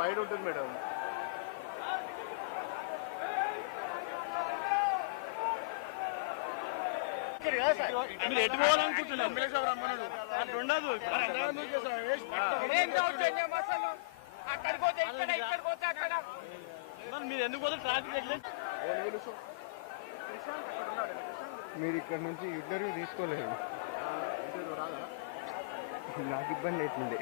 Wide ఉంటుంది madam. మీరు ఎటు పోవాలనుకుంటున్నారు? ఉండదు మీరు ఎందుకు పోతే ట్రాఫిక్ మీరు ఇక్కడ నుంచి ఇంటర్వ్యూ తీసుకోలేదు, నాకు ఇబ్బంది అవుతుంది.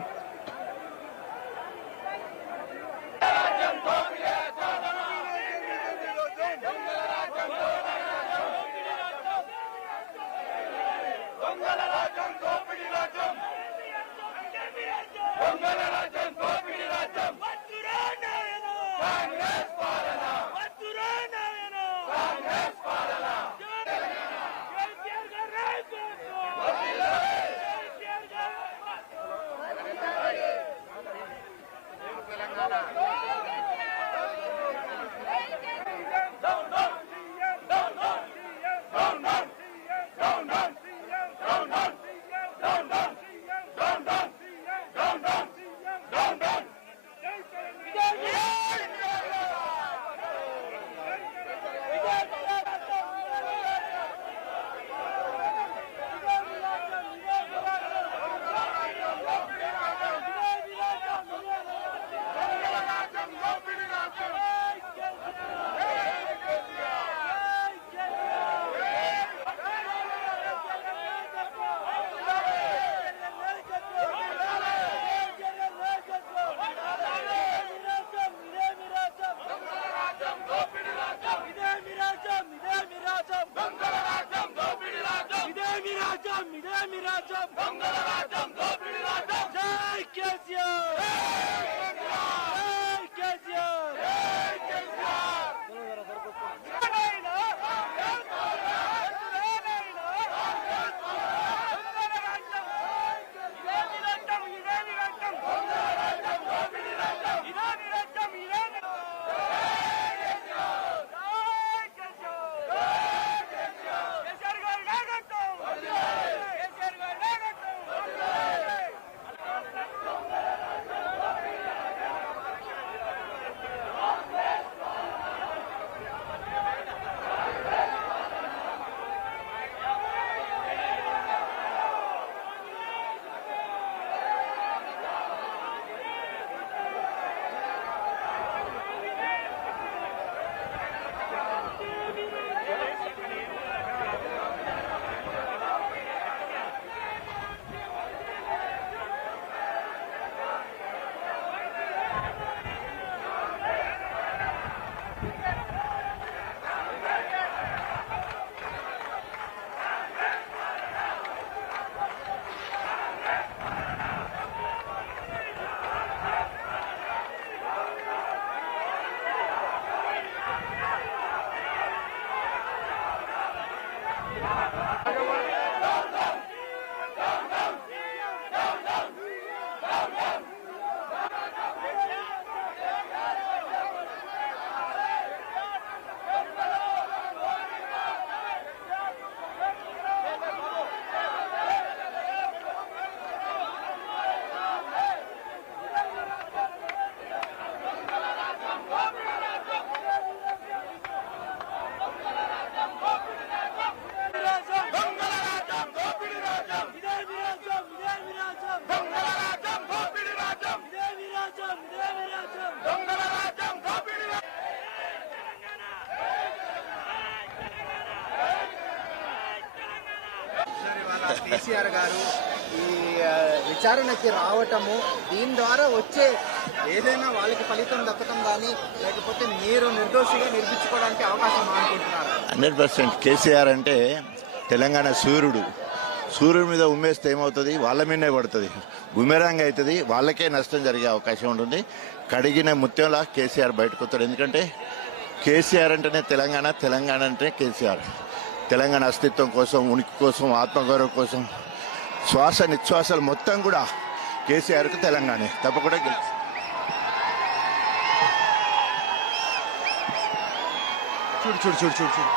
కేసీఆర్ గారు ఈ విచారణకి రావటము, దీని ద్వారా వచ్చే ఏదైనా వాళ్ళకి ఫలితం దక్కటం కానీ, లేకపోతే మీరు నిర్దోషిగా నిర్మించుకోవడానికి అవకాశం అనుకుంటున్నారు? 100%. కేసీఆర్ అంటే తెలంగాణ సూర్యుడు. సూర్యుడి మీద ఉమ్మేస్తే ఏమవుతుంది? వాళ్ళ మీదనే పడుతుంది, బుమెరాంగ్ అవుతుంది, వాళ్ళకే నష్టం జరిగే అవకాశం ఉంటుంది. కడిగిన ముత్యంలా కేసీఆర్ బయటకు వస్తాడు. ఎందుకంటే కేసీఆర్ అంటేనే తెలంగాణ, తెలంగాణ అంటే కేసీఆర్. తెలంగాణ అస్తిత్వం కోసం, ఉనికి కోసం, ఆత్మగౌరవం కోసం, శ్వాస నిశ్వాసాలు మొత్తం కూడా కేసీఆర్కు తెలంగాణ తప్పకుండా గెలిచి చూడు చూడు చూడు చూడు చూడు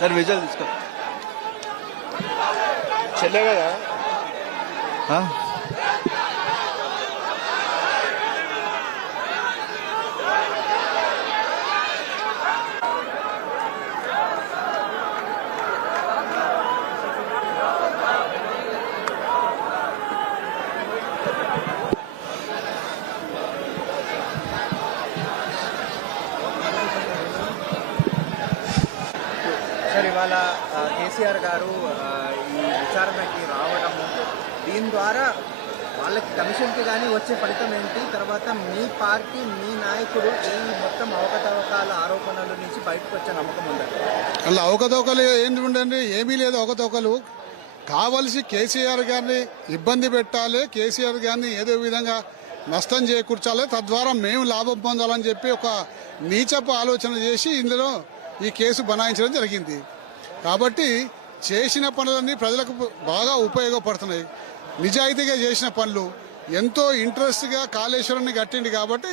సార్ విజువల్ తీసుకో. చెల్లె కదా సార్ ఇవాళ కేసీఆర్ గారు ఈ విచారణకి రావడము, దీని ద్వారా వాళ్ళకి కమిషన్కి కానీ వచ్చే ఫలితం ఏంటి, తర్వాత మీ పార్టీ మీ నాయకుడు ఈ మొత్తం అవకతవకాల ఆరోపణల నుంచి బయటకు వచ్చే నమ్మకం ఉందండి? అలా అవకతవకలు ఏంటి ఉండండి, ఏమీ లేదు అవకతవకలు. కావలసి కేసీఆర్ గారిని ఇబ్బంది పెట్టాలి, కేసీఆర్ గారిని ఏదో విధంగా నష్టం చేకూర్చాలి, తద్వారా మేము లాభం పొందాలని చెప్పి ఒక నీచపు ఆలోచన చేసి ఇందులో ఈ కేసు బనాయించడం జరిగింది. కాబట్టి చేసిన పనులన్నీ ప్రజలకు బాగా ఉపయోగపడుతున్నాయి. నిజాయితీగా చేసిన పనులు, ఎంతో ఇంట్రెస్ట్గా కాళేశ్వరాన్ని కట్టింది కాబట్టి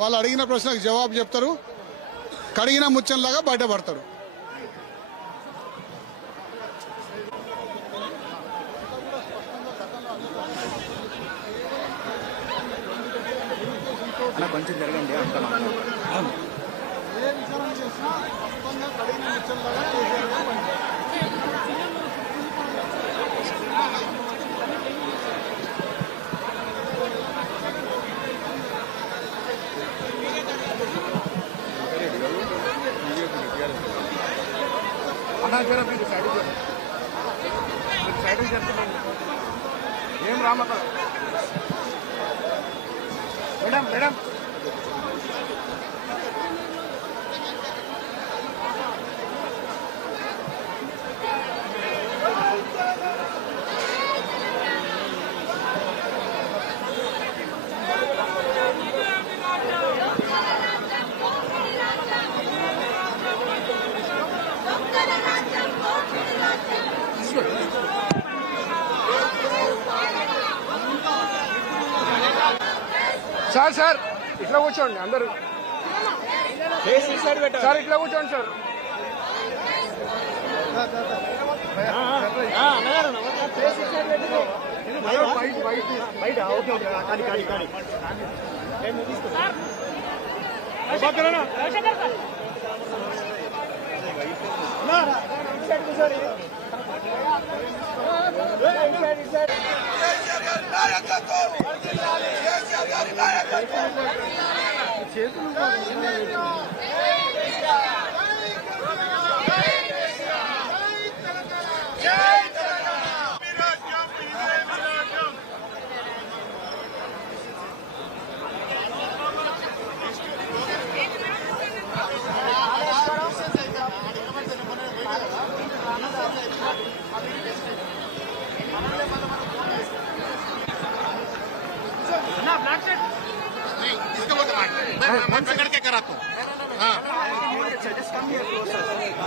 వాళ్ళు అడిగిన ప్రశ్నకు జవాబు చెప్తారు, కడిగిన ముచ్చంలాగా బయటపడతారు. అలా కొంచెం జరగండి. ఏ విచారణ చేసినా స్పష్టంగా కడిగిన ముచ్చంలాగా ఏం రామక మేడం మేడం సార్ సార్ ఇట్లా కూర్చోండి అందరూ సార్, ఇట్లా కూర్చోండి sir.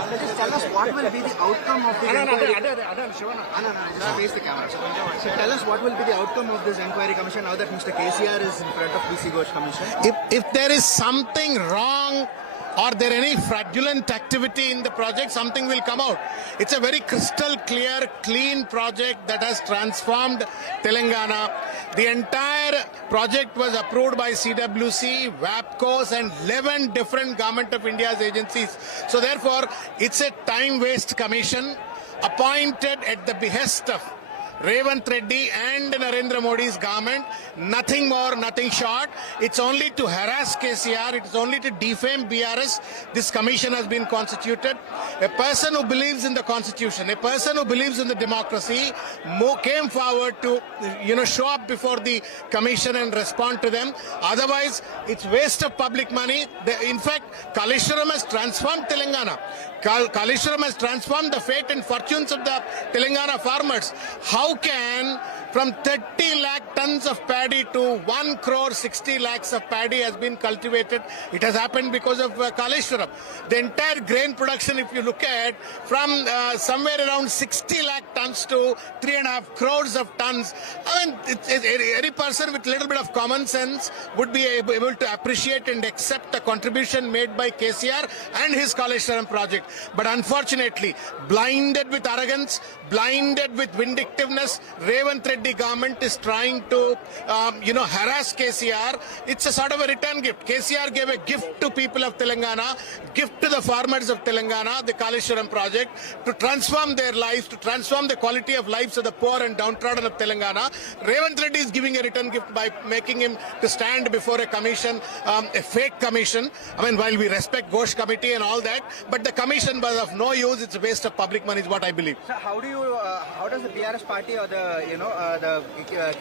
Just tell us what will be the outcome of this inquiry. Face the camera. So tell us what will be the outcome of this inquiry commission now that Mr. KCR is in front of PC Ghosh Commission. If there is something wrong or there any fraudulent activity in the project, something will come out. It's a very crystal clear, clean project that has transformed Telangana. The entire project was approved by CWC, WAPCOs and 11 different Government of India's agencies. So therefore, it's a time-waste commission appointed at the behest of Revant Reddy and Narendra Modi's government. Nothing more, nothing short. It's only to harass KCR. It's only to defame BRS. This commission has been constituted. A person who believes in the constitution, a person who believes in the democracy, came forward to, show up before the commission and respond to them. Otherwise, it's waste of public money. In fact, Kaleshwaram has transformed Telangana. Kaleshwaram has transformed the fate and fortunes of the Telangana farmers. How can from 30 lakh tons of paddy to 1 crore 60 lakhs of paddy has been cultivated. It has happened because of Kaleshwaram. The entire grain production, if you look at, from somewhere around 60 lakh tons to 3.5 crores of tons. I mean, any person with little bit of common sense would be able to appreciate and accept the contribution made by KCR and his Kaleshwaram project. But unfortunately, blinded with arrogance, blinded with vindictiveness, Revanth Reddy government is trying to, harass KCR. It's a sort of a return gift. KCR gave a gift to people of Telangana, gift to the farmers of Telangana, the Kaleshwaram project, to transform their lives, to transform the quality of lives of the poor and downtrodden of Telangana. Revanth Reddy is giving a return gift by making him to stand before a commission, a fake commission. I mean, while we respect Ghosh committee and all that, but the commission was of no use. It's a waste of public money is what I believe. So how does the BRS party or the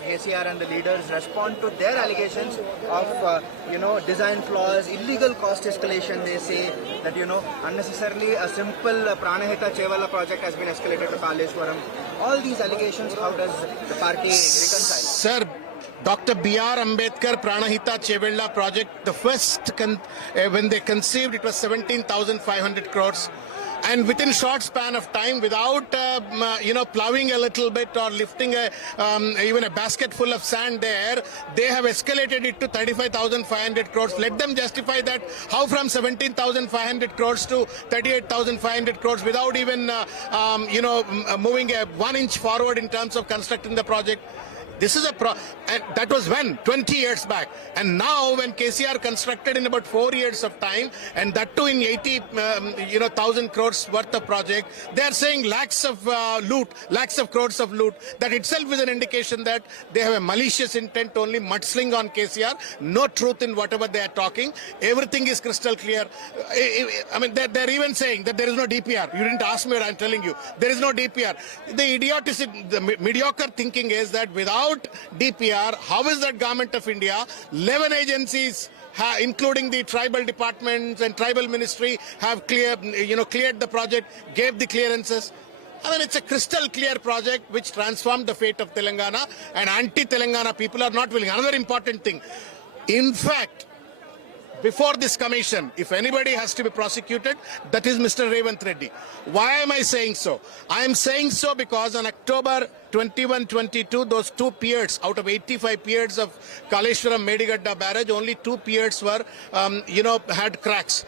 KCR and the leaders respond to their allegations of design flaws, illegal cost escalation? They say that unnecessarily a simple Pranahita Chevala project has been escalated to Kaleshwaram. All these allegations, how does the party reconcile? Sir, Dr. B.R. Ambedkar Pranahita Chevella project, the first, when they conceived, it was 17,500 crores. And within short span of time, without plowing a little bit or lifting even a basket full of sand there, they have escalated it to 35,500 crores. Let them justify that. How from 17,500 crores to 38,500 crores without even moving a 1 inch forward in terms of constructing the project? This is and that was when 20 years back, and now when KCR constructed in about 4 years of time, and that too in 80,000 crores worth of project, they are saying lakhs of crores of loot. That itself is an indication that they have a malicious intent, only mudslinging on KCR, no truth in whatever they are talking. Everything is crystal clear. I mean, they're even saying that there is no DPR. You didn't ask me, but I'm telling you, there is no DPR. The idiotic, the mediocre thinking is that without DPR, how is that government of India, 11 agencies, including the tribal departments and tribal ministry, have cleared the project, gave the clearances? I mean, it's a crystal clear project which transformed the fate of Telangana, and anti-Telangana people are not willing. Another important thing, in fact, before this commission, if anybody has to be prosecuted, that is Mr. Revanth Reddy. Why am I saying so? I am saying so because on October 21-22, those 2 piers out of 85 piers of Kaleshwaram Medigadda barrage, only 2 piers were, had cracks.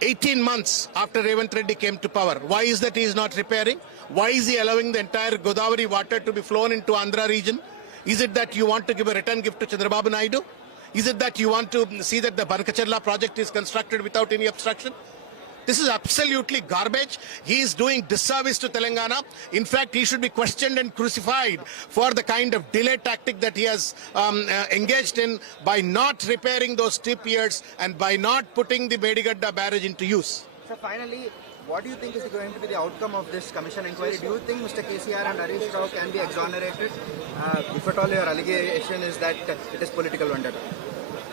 18 months after Revanth Reddy came to power. Why is that he is not repairing? Why is he allowing the entire Godavari water to be flown into Andhra region? Is it that you want to give a return gift to Chandrababu Naidu? Is it that you want to see that the Barkacharla project is constructed without any obstruction? This is absolutely garbage. He is doing disservice to Telangana. In fact, he should be questioned and crucified for the kind of delay tactic that he has engaged in by not repairing those 2 piers and by not putting the Medigadda barrage into use. So finally, what do you think is going to be the outcome of this commission inquiry? Do you think Mr. KCR and Harish Rao can be exonerated? If at all your allegation is that it is political vendetta.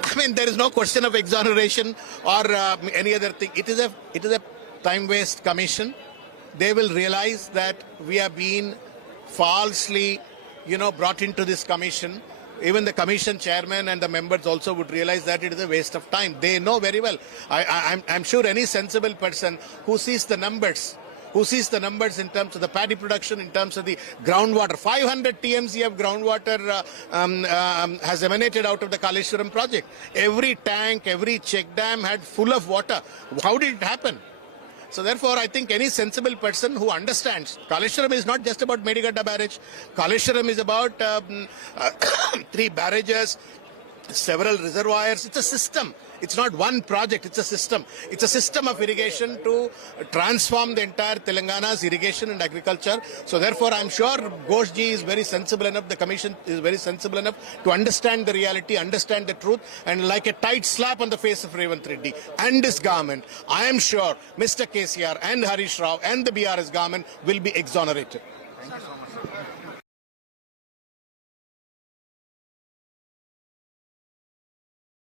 I mean, there is no question of exoneration or any other thing. It is a time-waste commission. They will realize that we have been falsely, brought into this commission. Even the commission chairman and the members also would realize that it is a waste of time. They know very well. I'm sure any sensible person who sees the numbers in terms of the paddy production, in terms of the groundwater, 500 TMC of groundwater has emanated out of the Kaleshwaram project. Every tank, every check dam had full of water. How did it happen? So therefore, I think any sensible person who understands, Kaleshwaram is not just about Medigadda barrage. Kaleshwaram is about 3 barrages, several reservoirs. It's a system. It's not one project, it's a system. It's a system of irrigation to transform the entire Telangana's irrigation and agriculture. So therefore, I'm sure Ghoshji is very sensible enough, the commission is very sensible enough to understand the reality, understand the truth, and like a tight slap on the face of Revanth Reddy and his government, I am sure Mr. KCR and Harish Rao and the BRS government will be exonerated. Thank you so much.